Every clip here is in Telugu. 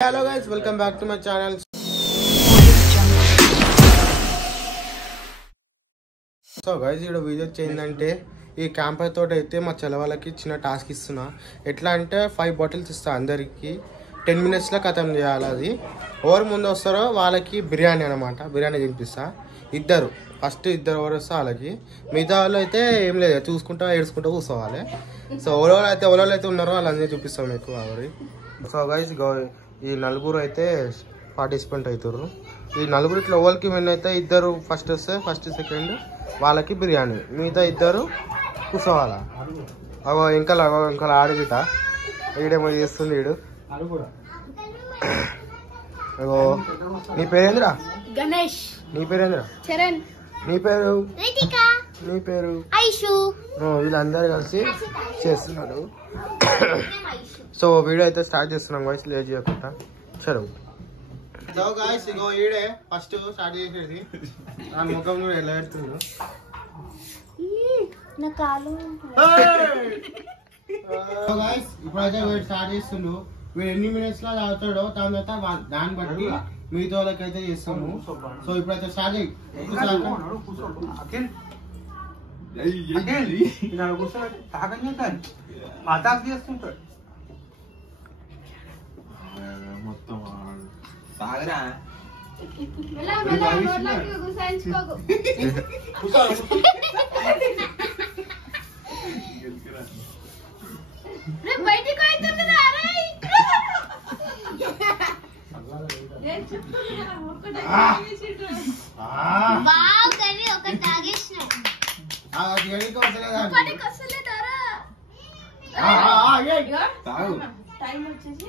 Hello guys, welcome back to my channel. So guys, ఈ వీడియో ఏంటంటే ఈ క్యాంపర్ తోటి అయితే మా చెల్లవాళ్ళకి చిన్న టాస్క్ ఇస్తున్నా. ఎట్లా అంటే 5 బాటిల్స్ ఇస్తా అందరికి 10 minutes లో ఖతం చేయాలి. అది ఎవరు ముందు వస్తారో వాళ్ళకి బిర్యానీ అనమాట, బిర్యానీ తినిపిస్తా. ఫస్ట్ ఇద్దరు ఎవరు వస్తా వాళ్ళకి, మిగతా వాళ్ళు అయితే ఏం లేదు చూసుకుంటా ఏడ్చుకుంటూ కూర్చోవాలి. సో ఎవరెవరు అయితే ఉన్నారో వాళ్ళందరినీ చూపిస్తాం మీకు ఎవరి. సో గైస్ ఈ నలుగురు అయితే పార్టిసిపెంట్ అవుతారు. ఈ నలుగురిట్లో ఎవరికి విన్ అయితే ఇద్దరు ఫస్ట్ వస్తే ఫస్ట్ సెకండ్ వాళ్ళకి బిర్యానీ, మిగతా ఇద్దరు కూర్చోవాలా. ఇంకా ఆడగిట ఈడేమో చేస్తుంది వీడు. నీ పేరేంద్రా? గణేష్. నీ పేరేంద్రా? చరణ్. నీ పేరు? రితికా. నీ పేరు? ఐషు. వీళ్ళందరూ కలిసి చేస్తున్నారు. సో వీడియో అయితే స్టార్ట్ చేస్తున్నాం గాయ్స్, లేట్ చేయకుండా. చదువు. సో గాయ్స్ ఇగో ఈడే ఫస్ట్ స్టార్ట్ చేసేది. నా ముఖం కూడా ఎలా పెడుతుండ్రు. నా కాలు. సో గాయ్స్ ఇప్పుడైతే వీడు స్టార్ట్ చేస్తుండు. వీడు ఎన్ని మినిట్స్ లో తాగుతాడో తర్వాత దాన్ని బట్టి మిగతా వాళ్ళకి అయితే చేస్తాము. సో ఇప్పుడైతే స్టార్ట్ చేయి. మొత్తం సాగరా టైం వచ్చేసి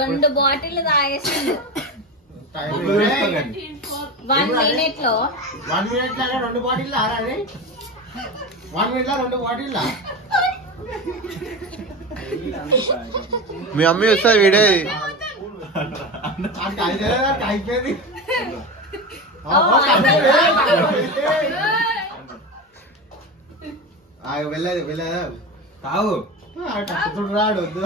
రెండు బాటిల్ తాగేసిండు 1 minute లో. 1 minute లో 2 బాటిల్ ఆరాలి. 1 minute లో 2 బాటిల్. మీ అమ్మ వస్తా వీడే అయిపోయింది. వెళ్ళదా తాగు రాడు వద్దు.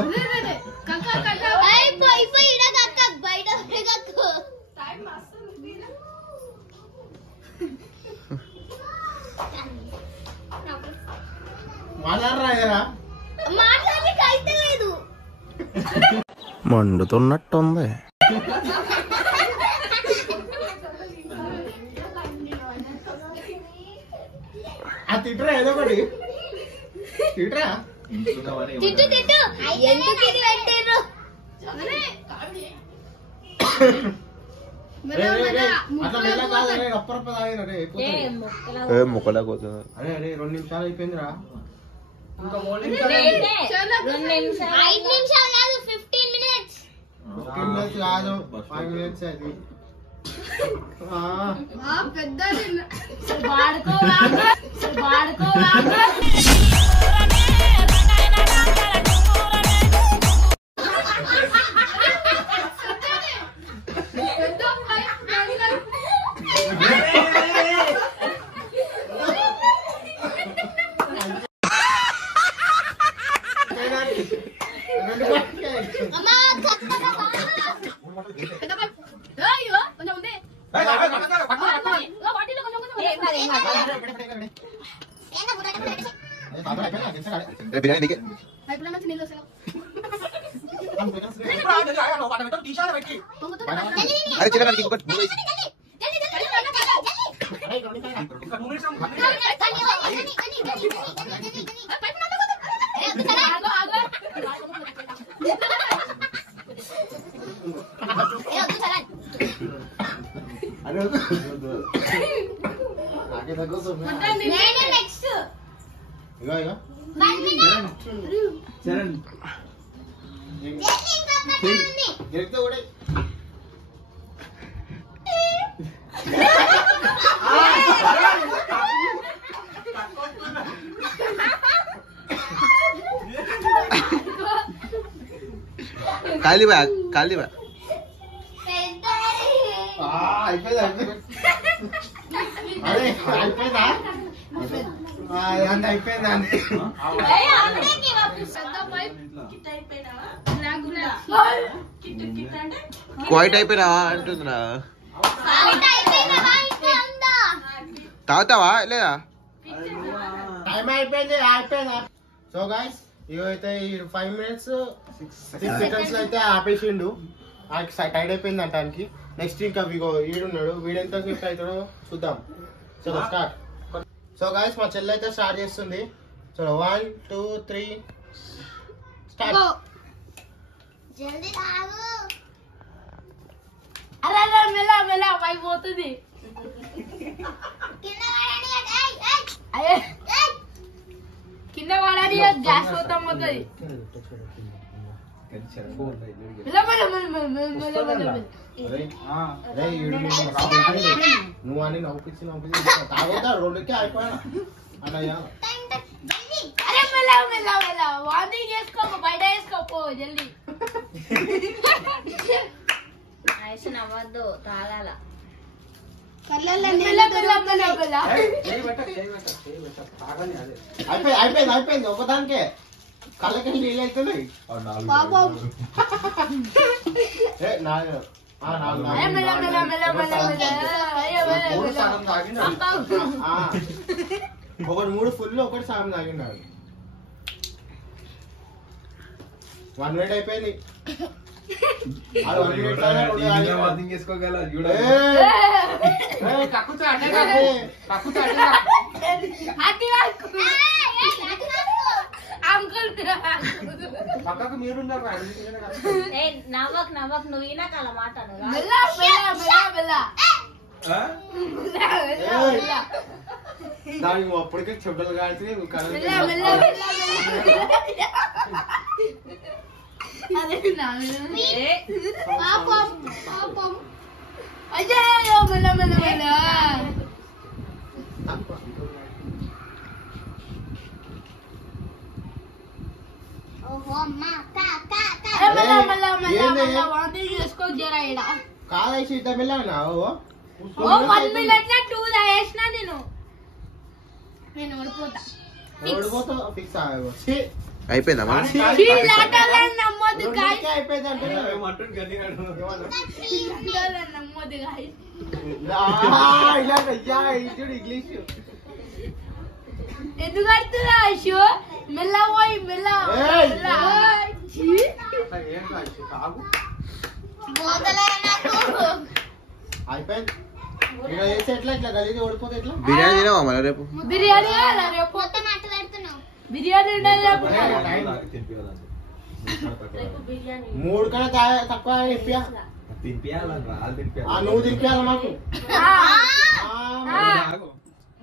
మండుతున్నట్టుంది. తిట్టరా ఏదో ఒకటి తిట్టరా. మొక్కలా కోసం అరే 2 నిమిషాలు అయిపోయిందిరా. ఇంకా 2 నిమిషాలు 5 నిమిషాలు కాదు 15 minutes. 15 minutes కాదు 5 minutes అది. పెద్ద biryani Ay, pala natin nila sila. అరే చిన్న ఇంకొకటి కాలిబా కాలిబా అయిపోయిందండి క్వైట్ అయిపోయినా అంటుందిరా తాగుతావా లేదా టైం అయిపోయింది సో గైస్ ఇవైతే 5 minutes 6 seconds అయితే ఆపేసిండు టైడ్ అయిపోయింది అంటానికి నెక్స్ట్ ఇంకా వీడున్నాడు వీడు ఎంత సేపు అవుతాడో చూద్దాం చలో స్టార్ట్ సో గైస్ మా చెల్లి అయితే స్టార్ట్ చేస్తుంది చలో 1 2 3 స్టార్ట్ జల్దీ తాగు అరే అరే మెల్ల మెల్ల అయిపోతుంది కింద పడండి అయ్యే కింద పడాలి గ్యాస్ పోతాం పోతుంది మెల్ల మెల్ల మెల్ల మెల్ల మెల్ల నువ్వు అని నవ్వుపించి తాగొద్దా 2కి అయిపోయా అన్నయ్య అరే మెల్ల మెల్ల మెల్ల వాంతింగ్ చేసుకో బయట వేసుకోపో జల్దీ ఐషన్ అవ్వద్దు తాగాల మెల్ల మెల్ల మెల్ల మెల్ల అయిపోయింది ఒకదానికే కళ్ళకి నీళ్ళు అవుతున్నాయి అరే మెల్ల మెల్ల మెల్ల మెల్ల ఒకటి 3 ఫుల్ ఒకటి సగం తాగిండాడు 1 minute అయిపోయింది పక్కకు మీరున్నారు నవ్వక్ నవ్వక్ నువ్వు ఈనాకాల మాట మెల్ల మెల్ల మెల్ల దానికి అప్పటికే చెడ్డలు కాల్చి మెల్ల మెల్ల అదే పాపం పాపం అయ్యో మెల్ల మెల్ల మెల్ల ఓహో అమ్మ కా కా కా మెల్ల మెల్ల మెల్ల మెల్ల వాంతింగ్ చేసుకో జరా ఇడ కాలేసి ఇద్ద మెల్లనా ఓ 1 minute లో 2 తాగేసినా నేను ఓడిపోతా ఓడిపోతా ఫిక్స్ అయిపోయిందా మన నమ్మొద్దు గాయ్స్ అయిపోయింది అంటే నమ్మొద్దు గాయ్స్ ఇలా ఇంగ్లీష్ ఎందుకు అడుగుతున్నా షో మెల్ల పోయి మెల్ల మెల్ల అయిపోయింది ఇలా చేస్తే ఎట్లా ఇట్లా గలీజ్ ఓడిపోతే ఎట్లా బిర్యానీ తినవా మళ్ళీ రేపు బిర్యానీ రేపు మొత్తం మాట్లాడుతున్నావు బిర్యానీ ఉండదు రేపు 3 కన్నా తక్కువ నువ్వు తినిపించాలి మాకు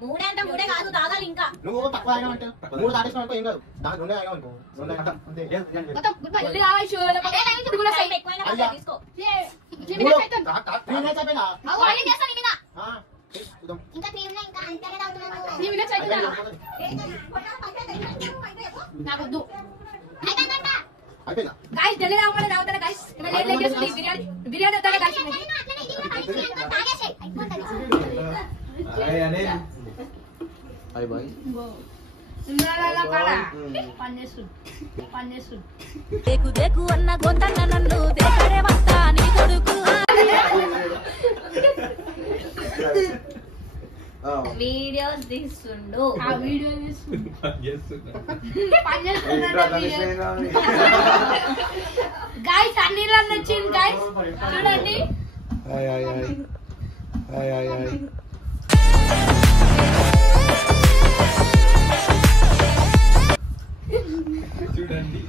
మూడంటే మూడే కాదు తాగాలి ఇంకా నువ్వు తక్కువ అంటే 3 దాటేసినావు ఏం కాదు దాని 2 అనుకో 2 అంతే తీసుకో ఇంకా 3 ఇంకా అంతనే తాగుతున్నావు అయిపోయిందా గాయ్స్ జల్లి తాగమని తాగుతారా గాయ్స్ ఇవాళ లేట్ చేస్తుంది బిర్యానీ బిర్యానీ వద్దా గాయ్స్ బాయ్ బాయ్ ఇమ్రాన్ కాడా పన్నేసు పన్నేసు దేకు దేకు అన్న గొంతన్న నన్ను దేకడే వస్తా నీ కొడుకు వీడియోస్ తీస్తుండు ఆ వీడియో గాయ్స్ అన్ని రన్ వచ్చింది గాయ్స్ చూడండి hi hi hi hi hi hi. చూడండి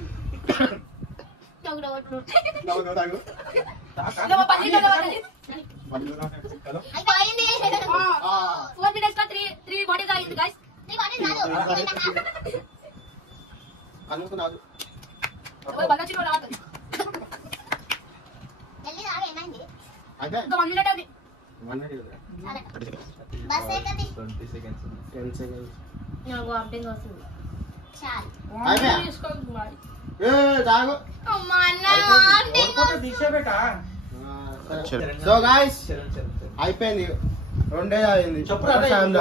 సో గాయ్స్ అయిపోయింది, 2 అయింది. చూడండి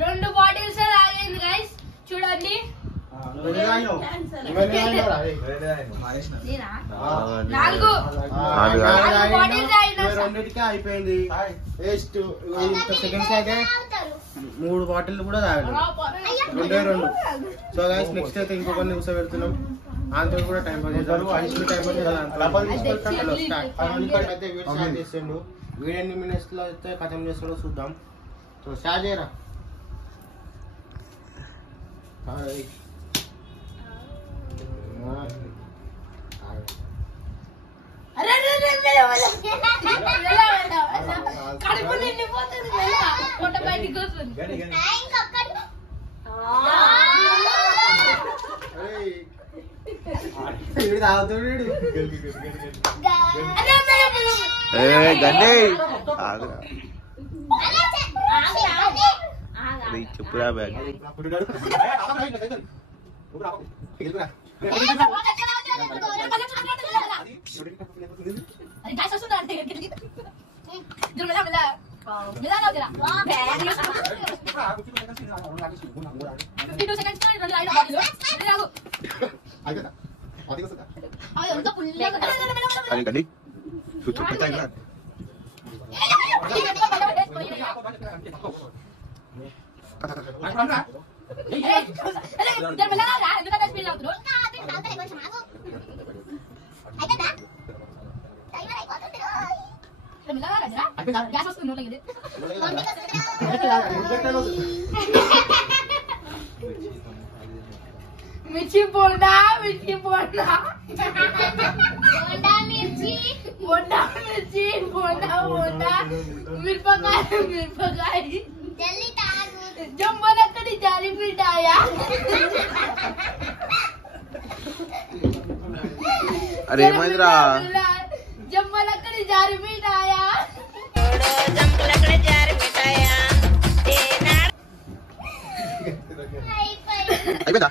2 బాటిల్స్ తాగింది గైస్. చూడండి 2 అయిపోయింది. వేస్ట్. సెకండ్స్ అయితే 3 బాటిల్ కూడా తాగలేదు, 2. సో గైస్ నెక్స్ట్ అయితే ఇంకో కొన్ని కూర్చోబెడుతున్నాం. అంతా కూడా టైం పాస్ చేస్తారు. టైం పాస్ అయితే వీడియో స్టార్ట్ చేసిండు. వీడియో ఎన్ని మినిట్స్ లో అయితే ఖతం చేస్తాడో చూద్దాం. సో స్టార్ట్ చేయరా. కడుపు నిండిపోతుంది, పొట్ట బయటికి వస్తుంది. చెప్పురా బ్యాగ్. మిర్చి బోండా, మిర్చి బోండా, బోండా మిర్చి, బోండా బోండా, మిరపకాయ మిరపకాయ, జంబలక్కడి జారి మిఠాయా. అరే ఏమైందిరా? జంబలక్కడి జారి మిఠాయా. అయిపోయిందా?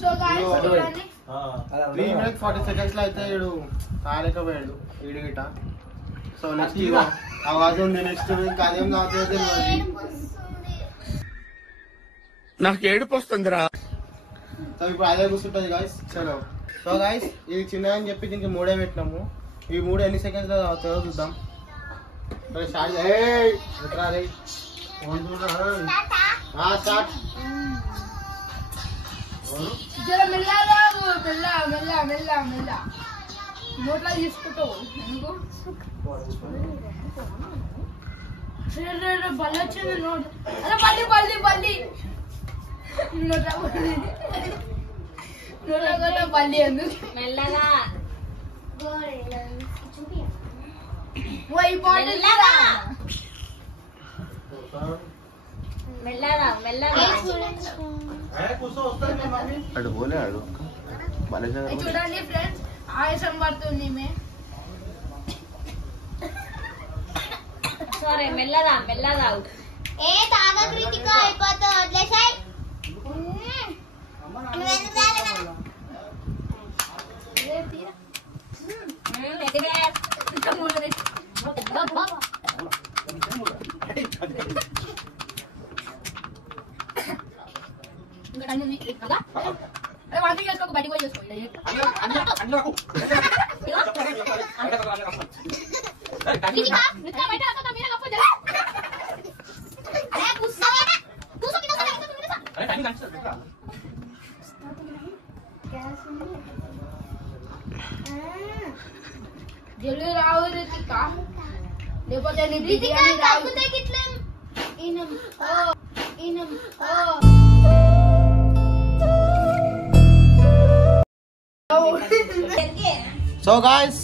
సో గాయ్స్ 3 minutes 40 seconds లో అయితే వీడు తాగలేకపోయాడు వీడి గిట. సో నెక్స్ట్ ఇగో ఆవాజ్ ఉంది. నెక్స్ట్ ఇంకా అదేం తాగుతుంది నాకు ఏడుపు వస్తుందిరా. సో ఇప్పుడు అదే కూర్చుంటుంది గాయస్. చలో. సో గాయస్ ఇది చిన్న అని చెప్పి దీనికి 3 పెట్టినాము. ఈ 3 ఎన్ని సెకండ్స్ లో తాగుతుందో చూద్దాం. స్టార్ట్. స్టార్ట్. జర మెల్లగా మెల్ల మెల్ల మెల్ల మెల్ల నోట్లా తీసుకుంటావు ఎందుకు బల్లి వచ్చింది నోట్. అదే బల్లి బల్లి బల్లి నోట్లా నోట్లా బల్లి ఎందుకు మెల్లగా మెల్లగా మెల్లగా అడు పోలే అడు చూడండి ఫ్రెండ్స్ ఆయాసం పడుతుంది సరే మెల్లగా మెల్లగా ఏ తాగకు కదా అరే వాంతింగ్ చేసుకో బయటికి పోయి చేసుకో జల్లి రావు రితిక లేకపోతే బిర్యానీ రావు సో గాయ్స్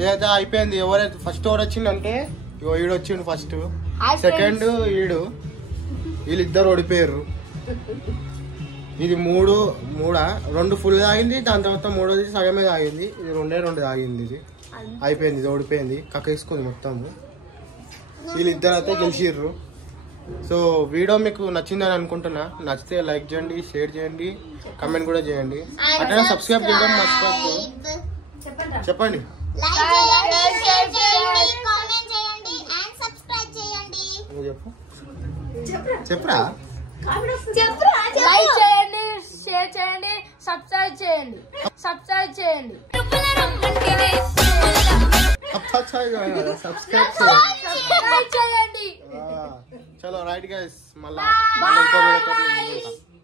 ఏదైతే అయిపోయింది. ఎవరైతే ఫస్ట్ ఓవర్ వచ్చిందంటే ఇగో ఈడు వచ్చిండు ఫస్ట్, సెకండ్ ఈడు, వీళ్ళిద్దరు ఓడిపోయారు. ఇది రెండు ఫుల్ తాగింది, దాని తర్వాత మూడోది సగమే తాగింది, ఇది రెండు తాగింది. ఇది అయిపోయింది, ఇది ఓడిపోయింది, కక్కేసుకుంది మొత్తము. వీళ్ళిద్దరు అయితే గెలిచిర్రు. సో వీడియో మీకు నచ్చిందని అనుకుంటున్నా. నచ్చితే లైక్ చేయండి, షేర్ చేయండి, కమెంట్ కూడా చేయండి. అట్లా సబ్స్క్రైబ్ చేయడం మర్చిపోద్దు. చెప్పండి. చెప్పురా. లైక్ చేయండి, షేర్ చేయండి, సబ్స్క్రైబ్ చేయండి. సబ్స్క్రైబ్ చేయండి. చలో రైట్ గైస్, మళ్ళా ఇంకో వీడియోతో